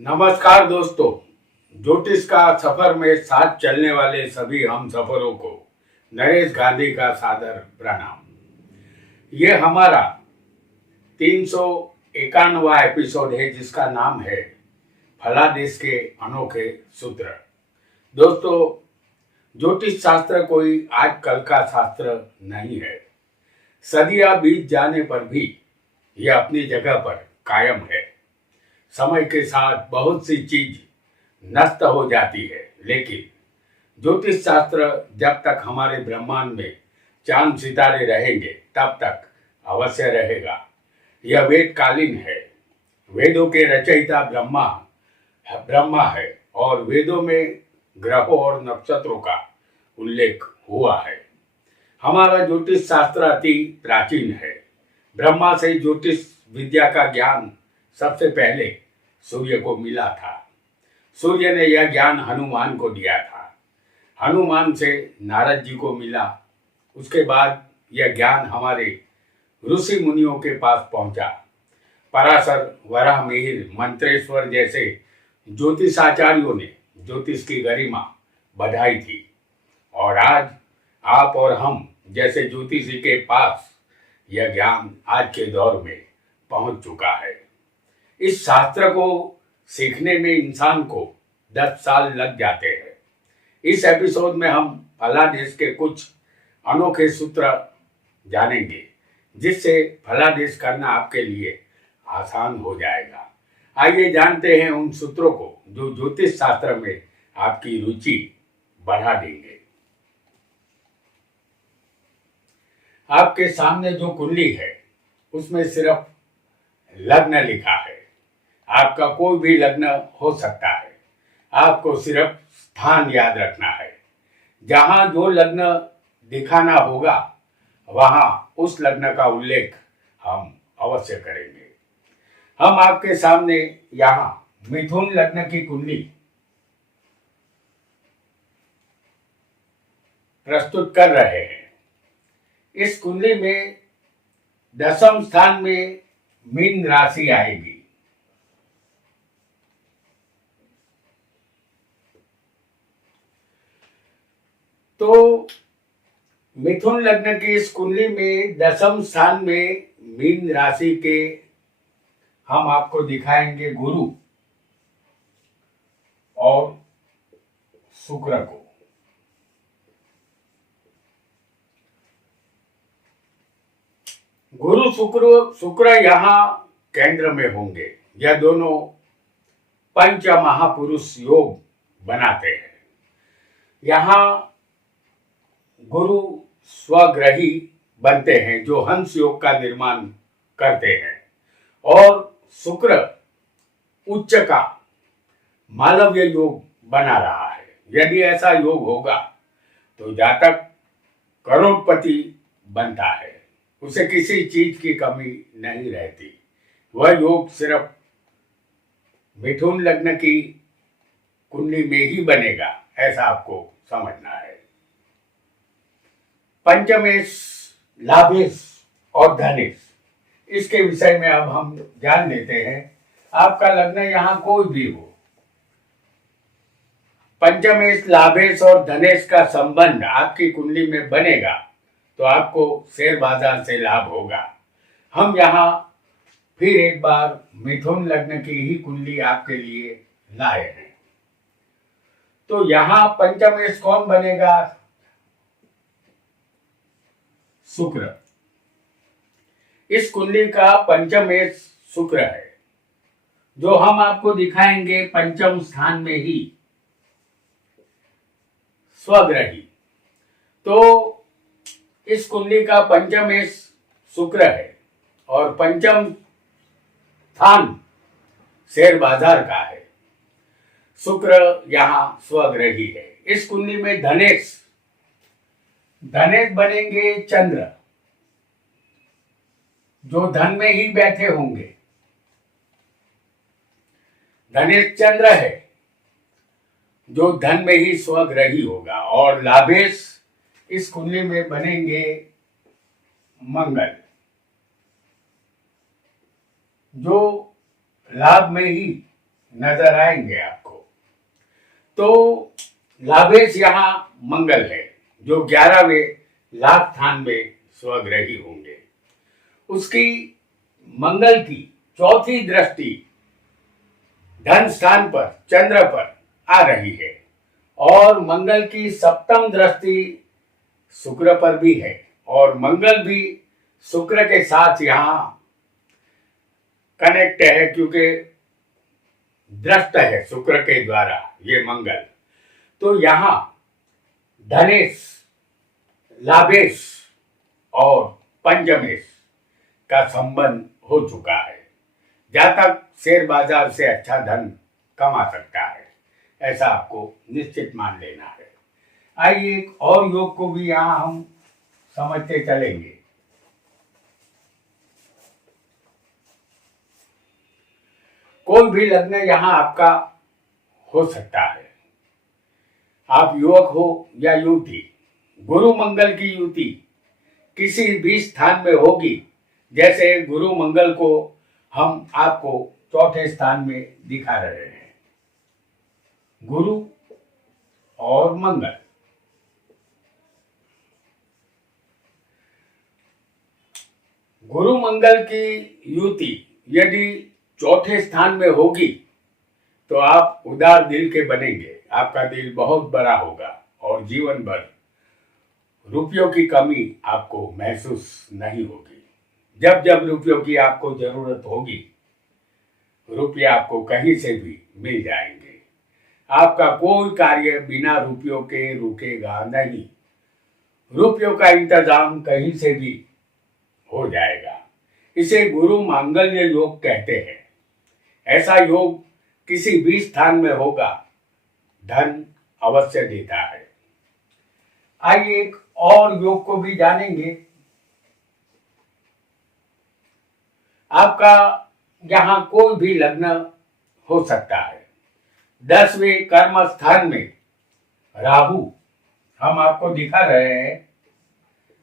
नमस्कार दोस्तों। ज्योतिष का सफर में साथ चलने वाले सभी हम सफरों को नरेश गांधी का सादर प्रणाम। ये हमारा 391वां एपिसोड है जिसका नाम है फलादेश के अनोखे सूत्र। दोस्तों, ज्योतिष शास्त्र कोई आज कल का शास्त्र नहीं है। सदियां बीत जाने पर भी यह अपनी जगह पर कायम है। समय के साथ बहुत सी चीज नष्ट हो जाती है, लेकिन ज्योतिष शास्त्र जब तक हमारे ब्रह्मांड में चांद सितारे रहेंगे तब तक अवश्य रहेगा। यह वेदकालीन है। वेदों के रचयिता ब्रह्मा है और वेदों में ग्रहों और नक्षत्रों का उल्लेख हुआ है। हमारा ज्योतिष शास्त्र अति प्राचीन है। ब्रह्मा से ज्योतिष विद्या का ज्ञान सबसे पहले सूर्य को मिला था। सूर्य ने यह ज्ञान हनुमान को दिया था। हनुमान से नारद जी को मिला। उसके बाद यह ज्ञान हमारे ऋषि मुनियों के पास पहुंचा। पराशर, वराह मिहिर, मंत्रेश्वर जैसे ज्योतिषाचार्यों ने ज्योतिष की गरिमा बढ़ाई थी और आज आप और हम जैसे ज्योतिषी के पास यह ज्ञान आज के दौर में पहुंच चुका है। इस शास्त्र को सीखने में इंसान को 10 साल लग जाते हैं। इस एपिसोड में हम फलादेश के कुछ अनोखे सूत्र जानेंगे जिससे फलादेश करना आपके लिए आसान हो जाएगा। आइए जानते हैं उन सूत्रों को जो ज्योतिष शास्त्र में आपकी रुचि बढ़ा देंगे। आपके सामने जो कुंडली है उसमें सिर्फ लग्न लिखा है। आपका कोई भी लग्न हो सकता है। आपको सिर्फ स्थान याद रखना है। जहां जो लग्न दिखाना होगा वहां उस लग्न का उल्लेख हम अवश्य करेंगे। हम आपके सामने यहां मिथुन लग्न की कुंडली प्रस्तुत कर रहे हैं। इस कुंडली में 10वें स्थान में मीन राशि आएगी। तो मिथुन लग्न की इस कुंडली में 10वें स्थान में मीन राशि के हम आपको दिखाएंगे गुरु और शुक्र को। गुरु शुक्र यहाँ केंद्र में होंगे। यह दोनों पंच महापुरुष योग बनाते हैं। यहाँ गुरु स्वग्रही बनते हैं जो हंस योग का निर्माण करते हैं और शुक्र उच्च का मालव्य योग बना रहा है। यदि ऐसा योग होगा तो जातक करोड़पति बनता है। उसे किसी चीज की कमी नहीं रहती। वह योग सिर्फ मिथुन लग्न की कुंडली में ही बनेगा, ऐसा आपको समझना है। पंचमेश, लाभेश और धनेश, इसके विषय में अब हम जान लेते हैं। आपका लग्न यहाँ कोई भी हो, पंचमेश, लाभेश और धनेश का संबंध आपकी कुंडली में बनेगा तो आपको शेयर बाजार से लाभ होगा। हम यहाँ फिर एक बार मिथुन लग्न की ही कुंडली आपके लिए लाए हैं। तो यहाँ पंचमेश कौन बनेगा? शुक्र। इस कुंडली का पंचमेश शुक्र है जो हम आपको दिखाएंगे पंचम स्थान में ही स्वग्रही। तो इस कुंडली का पंचमेश शुक्र है और पंचम स्थान शेयर बाजार का है। शुक्र यहाँ स्वग्रही है। इस कुंडली में धनेश बनेंगे चंद्र जो धन में ही बैठे होंगे। धनेश चंद्र है जो धन में ही स्वग्रही होगा और लाभेश इस कुंडली में बनेंगे मंगल जो लाभ में ही नजर आएंगे आपको। तो लाभेश यहाँ मंगल है जो 11वें लाभ स्थान में स्वग्रही होंगे। उसकी मंगल की चौथी दृष्टि धन स्थान पर चंद्र पर आ रही है और मंगल की सप्तम दृष्टि शुक्र पर भी है और मंगल भी शुक्र के साथ यहाँ कनेक्ट है क्योंकि दृष्ट है शुक्र के द्वारा ये मंगल। तो यहाँ धनेश, लाभेश और पंचमेश का संबंध हो चुका है। जातक शेयर बाजार से अच्छा धन कमा सकता है, ऐसा आपको निश्चित मान लेना है। आइए एक और योग को भी यहाँ हम समझते चलेंगे। कोई भी लग्न यहाँ आपका हो सकता है, आप युवक हो या युवती। गुरु मंगल की युति किसी भी स्थान में होगी, जैसे गुरु मंगल को हम आपको चौथे स्थान में दिखा रहे हैं। गुरु और मंगल, गुरु मंगल की युति यदि चौथे स्थान में होगी तो आप उदार दिल के बनेंगे। आपका दिल बहुत बड़ा होगा और जीवन भर रुपयों की कमी आपको महसूस नहीं होगी। जब जब रुपयों की आपको जरूरत होगी, रुपये आपको कहीं से भी मिल जाएंगे। आपका कोई कार्य बिना रुपयों के रुकेगा नहीं। रुपयों का इंतजाम कहीं से भी हो जाएगा। इसे गुरु मांगल्य योग कहते हैं। ऐसा योग किसी भी स्थान में होगा, धन अवश्य देता है। आइए एक और योग को भी जानेंगे। आपका यहां कोई भी लग्न हो सकता है। 10वें कर्म स्थान में राहु हम आपको दिखा रहे हैं।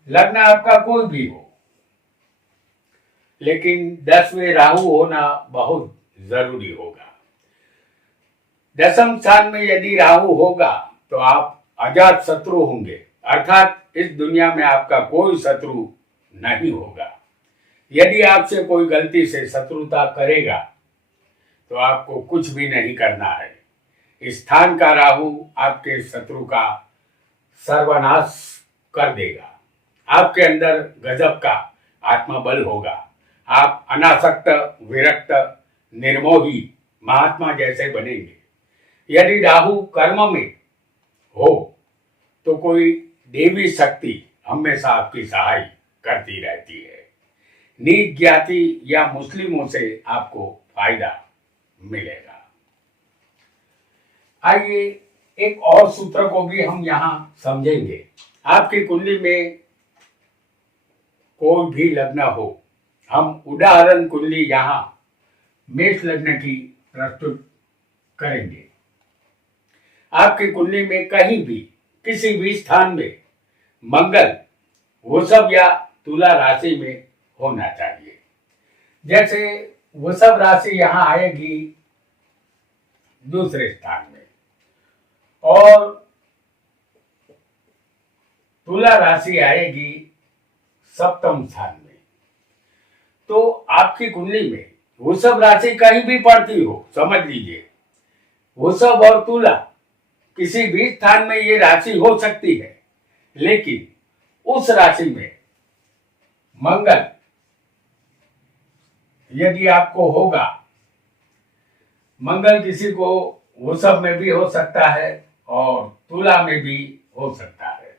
लग्न आपका कोई भी हो, लेकिन 10वें राहु होना बहुत जरूरी होगा। 10वें स्थान में यदि राहु होगा तो आप अजात शत्रु होंगे, अर्थात इस दुनिया में आपका कोई शत्रु नहीं होगा। यदि आपसे कोई गलती से शत्रुता करेगा तो आपको कुछ भी नहीं करना है। इस स्थान का राहु आपके शत्रु का सर्वनाश कर देगा। आपके अंदर गजब का आत्मबल होगा। आप अनासक्त, विरक्त, निर्मोही महात्मा जैसे बनेंगे। यदि राहु कर्म में हो तो कोई देवी शक्ति हमेशा आपकी सहाय करती रहती है। नीच ज्ञाति या मुस्लिमों से आपको फायदा मिलेगा। आइए एक और सूत्र को भी हम यहाँ समझेंगे। आपकी कुंडली में कोई भी लग्न हो, हम उदाहरण कुंडली यहाँ मेष लग्न की प्रस्तुत करेंगे। आपकी कुंडली में कहीं भी किसी भी स्थान में मंगल वृषभ या तुला राशि में होना चाहिए। जैसे वृषभ राशि यहाँ आएगी दूसरे स्थान में और तुला राशि आएगी सप्तम स्थान में। तो आपकी कुंडली में वृषभ राशि कहीं भी पड़ती हो, समझ लीजिए वृषभ और तुला किसी भी स्थान में ये राशि हो सकती है, लेकिन उस राशि में मंगल यदि आपको होगा, मंगल किसी को वृषभ में भी हो सकता है और तुला में भी हो सकता है।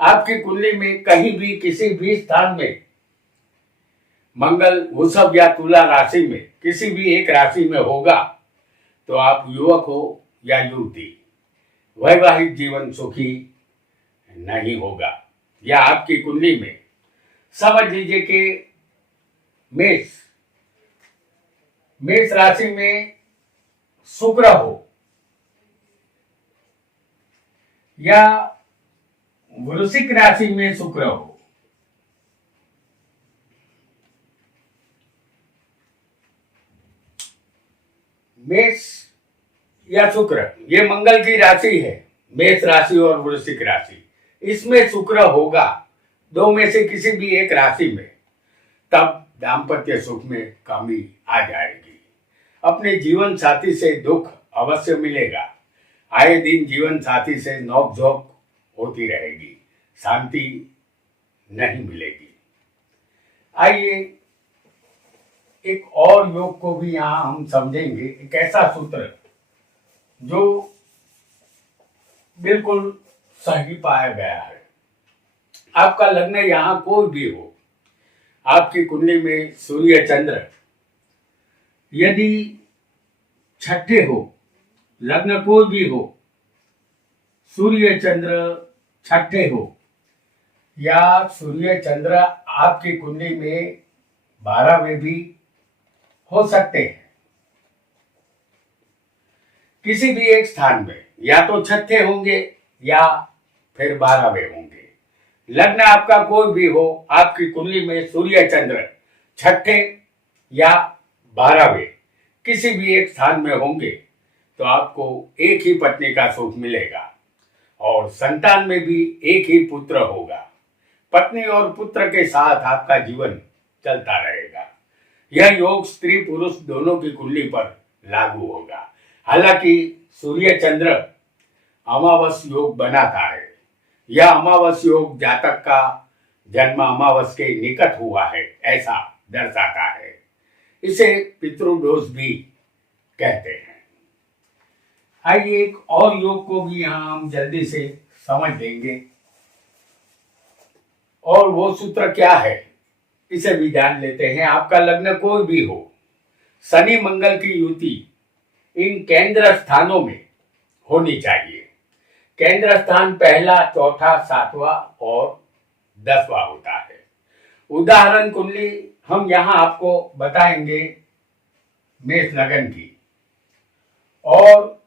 आपकी कुंडली में कहीं भी किसी भी स्थान में मंगल वृषभ या तुला राशि में किसी भी एक राशि में होगा तो आप युवक हो या युवती, वैवाहिक जीवन सुखी नहीं होगा। या आपकी कुंडली में समझ लीजिए कि मेष राशि में शुक्र हो या वृश्चिक राशि में शुक्र हो, मेष या शुक्र, ये मंगल की राशि है, मेष राशि और वृश्चिक राशि, इसमें शुक्र होगा दो में से किसी भी एक राशि में, तब दाम्पत्य सुख में कमी आ जाएगी। अपने जीवन साथी से दुख अवश्य मिलेगा। आए दिन जीवन साथी से नोकझोंक होती रहेगी, शांति नहीं मिलेगी। आइए एक और योग को भी यहाँ हम समझेंगे, एक ऐसा सूत्र जो बिल्कुल सही पाया गया है। आपका लग्न यहाँ कोई भी हो, आपकी कुंडली में सूर्य चंद्र यदि छठे हो, लग्न कोई भी हो, सूर्य चंद्र छठे हो या सूर्य चंद्र आपकी कुंडली में 12वें भी हो सकते हैं, किसी भी एक स्थान में, या तो छठे होंगे या फिर 12वें होंगे। लग्न आपका कोई भी हो, आपकी कुंडली में सूर्य चंद्र छठे या 12वें किसी भी एक स्थान में होंगे तो आपको एक ही पत्नी का सुख मिलेगा और संतान में भी एक ही पुत्र होगा। पत्नी और पुत्र के साथ आपका जीवन चलता रहेगा। यह योग स्त्री पुरुष दोनों की कुंडली पर लागू होगा। हालांकि सूर्य चंद्र अमावस योग बनाता है। यह अमावस योग जातक का जन्म अमावस के निकट हुआ है ऐसा दर्शाता है। इसे पितृदोष भी कहते हैं। आइए एक और योग को भी यहाँ हम जल्दी से समझ लेंगे, और वो सूत्र क्या है इसे भी जान लेते हैं। आपका लग्न कोई भी हो, शनि मंगल की युति इन केंद्र स्थानों में होनी चाहिए। केंद्र स्थान पहला, चौथा, सातवां और 10वां होता है। उदाहरण कुंडली हम यहाँ आपको बताएंगे मेष लग्न की, और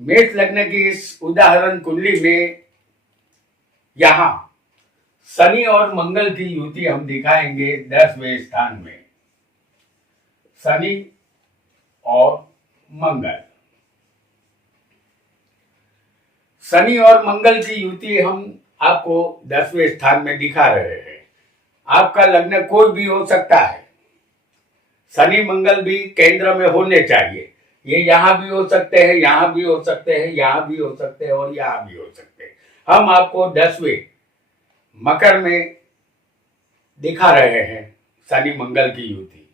मेष लग्न की इस उदाहरण कुंडली में यहाँ शनि और मंगल की युति हम दिखाएंगे 10वें स्थान में, शनि और मंगल। शनि और मंगल की युति हम आपको 10वें स्थान में दिखा रहे हैं। आपका लग्न कोई भी हो सकता है, शनि मंगल भी केंद्र में होने चाहिए। ये यहाँ भी हो सकते हैं, यहाँ भी हो सकते हैं, यहाँ भी हो सकते हैं और यहाँ भी हो सकते हैं। हम आपको 10वें मकर में दिखा रहे हैं शनि मंगल की युति।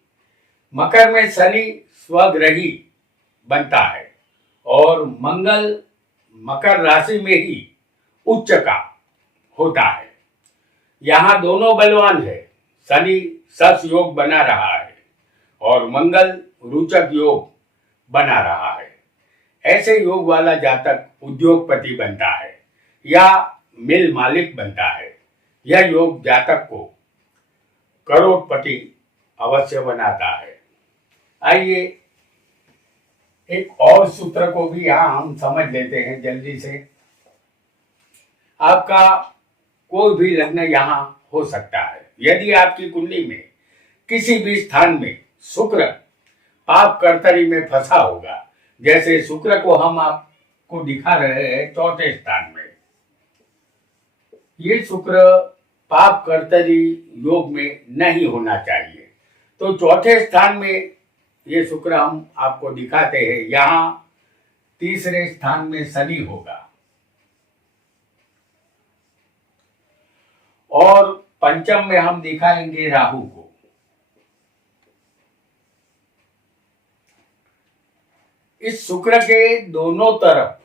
मकर में शनि स्वग्रही बनता है और मंगल मकर राशि में ही उच्च का होता है। यहाँ दोनों बलवान है। शनि सस योग बना रहा है और मंगल रुचक योग बना रहा है। ऐसे योग वाला जातक उद्योगपति बनता है या मिल मालिक बनता है। यह योग जातक को करोड़पति अवश्य बनाता है। आइए एक और सूत्र को भी यहाँ हम समझ लेते हैं जल्दी से। आपका कोई भी लग्न यहाँ हो सकता है। यदि आपकी कुंडली में किसी भी स्थान में शुक्र पाप कर्तरी में फंसा होगा, जैसे शुक्र को हम आपको दिखा रहे हैं चौथे स्थान में, ये शुक्र पाप कर्तरी योग में नहीं होना चाहिए। तो चौथे स्थान में ये शुक्र हम आपको दिखाते हैं। यहाँ तीसरे स्थान में शनि होगा और पंचम में हम दिखाएंगे राहु को। इस शुक्र के दोनों तरफ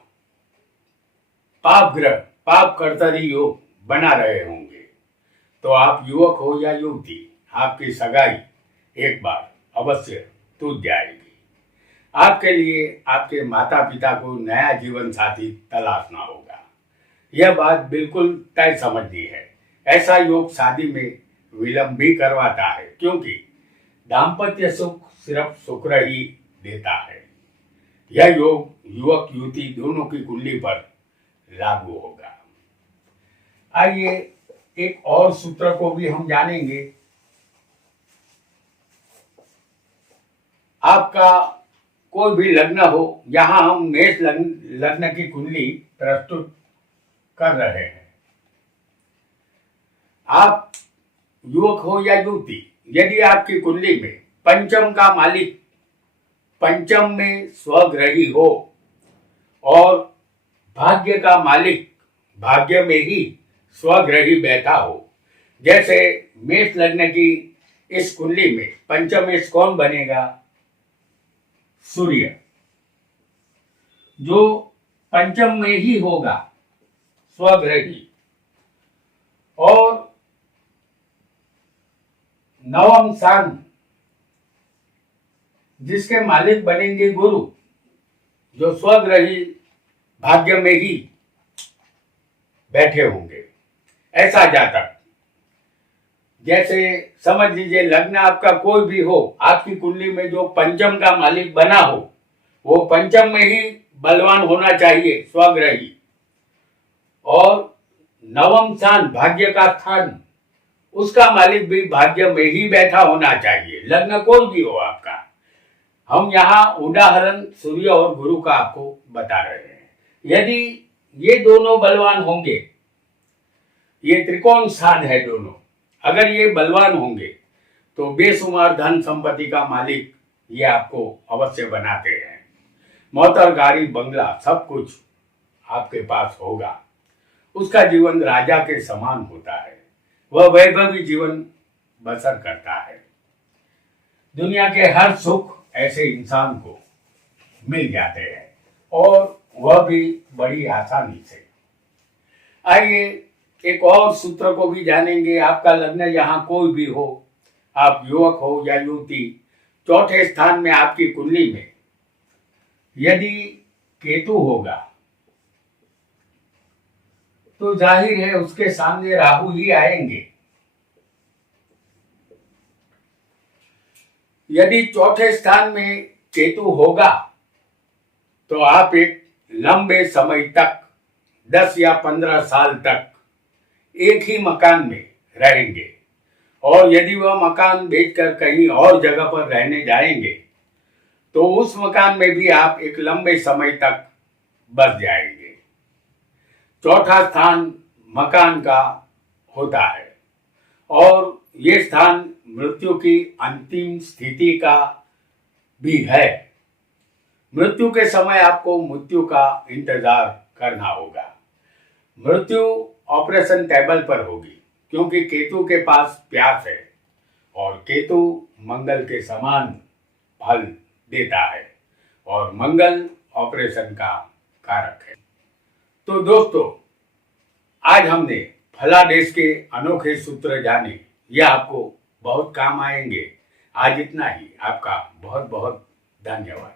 पाप ग्रह पाप कर्तरी योग बना रहे होंगे, तो आप युवक हो या युवती, आपकी सगाई एक बार अवश्य टूट जाएगी। आपके लिए आपके माता पिता को नया जीवन साथी तलाशना होगा। यह बात बिल्कुल तय समझनी है। ऐसा योग शादी में विलंब भी करवाता है, क्योंकि दाम्पत्य सुख सिर्फ शुक्र ही देता है। यह योग युवक युवती दोनों की कुंडली पर लागू होगा। आइए एक और सूत्र को भी हम जानेंगे। आपका कोई भी लग्न हो, यहाँ हम मेष लग्न की कुंडली प्रस्तुत कर रहे हैं। आप युवक हो या युवती, यदि आपकी कुंडली में पंचम का मालिक पंचम में स्वग्रही हो और भाग्य का मालिक भाग्य में ही स्वग्रही बैठा हो, जैसे मेष लग्न की इस कुंडली में पंचम में कौन बनेगा? सूर्य, जो पंचम में ही होगा स्वग्रही, और नवम स्थान जिसके मालिक बनेंगे गुरु, जो स्वग्रही भाग्य में ही बैठे होंगे। ऐसा जातक, जैसे समझ लीजिए लग्न आपका कोई भी हो, आपकी कुंडली में जो पंचम का मालिक बना हो वो पंचम में ही बलवान होना चाहिए, स्वग्रही, और नवम स्थान भाग्य का स्थान उसका मालिक भी भाग्य में ही बैठा होना चाहिए, लग्न कोई भी हो आपका। हम यहाँ उदाहरण सूर्य और गुरु का आपको बता रहे हैं। यदि ये दोनों बलवान होंगे, ये त्रिकोण स्थान है दोनों, अगर ये बलवान होंगे तो बेशुमार धन संपत्ति का मालिक ये आपको अवश्य बनाते हैं। मोटर, गाड़ी, बंगला सब कुछ आपके पास होगा। उसका जीवन राजा के समान होता है, वह वैभवी जीवन बसर करता है। दुनिया के हर सुख ऐसे इंसान को मिल जाते हैं, और वह भी बड़ी आसानी से। आइए एक और सूत्र को भी जानेंगे। आपका लग्न यहाँ कोई भी हो, आप युवक हो या युवती, चौथे स्थान में आपकी कुंडली में यदि केतु होगा तो जाहिर है उसके सामने राहु ही आएंगे। यदि चौथे स्थान में केतु होगा तो आप एक लंबे समय तक 10 या 15 साल तक एक ही मकान में रहेंगे, और यदि वह मकान बेचकर कहीं और जगह पर रहने जाएंगे तो उस मकान में भी आप एक लंबे समय तक बस जाएंगे। चौथा स्थान मकान का होता है, और ये स्थान मृत्यु की अंतिम स्थिति का भी है। मृत्यु के समय आपको मृत्यु का इंतजार करना होगा। मृत्यु ऑपरेशन टेबल पर होगी, क्योंकि केतु के पास प्यास है, और केतु मंगल के समान फल देता है, और मंगल ऑपरेशन का कारक है। तो दोस्तों, आज हमने फलादेश के अनोखे सूत्र जाने, यह आपको बहुत काम आएंगे। आज इतना ही। आपका बहुत बहुत धन्यवाद।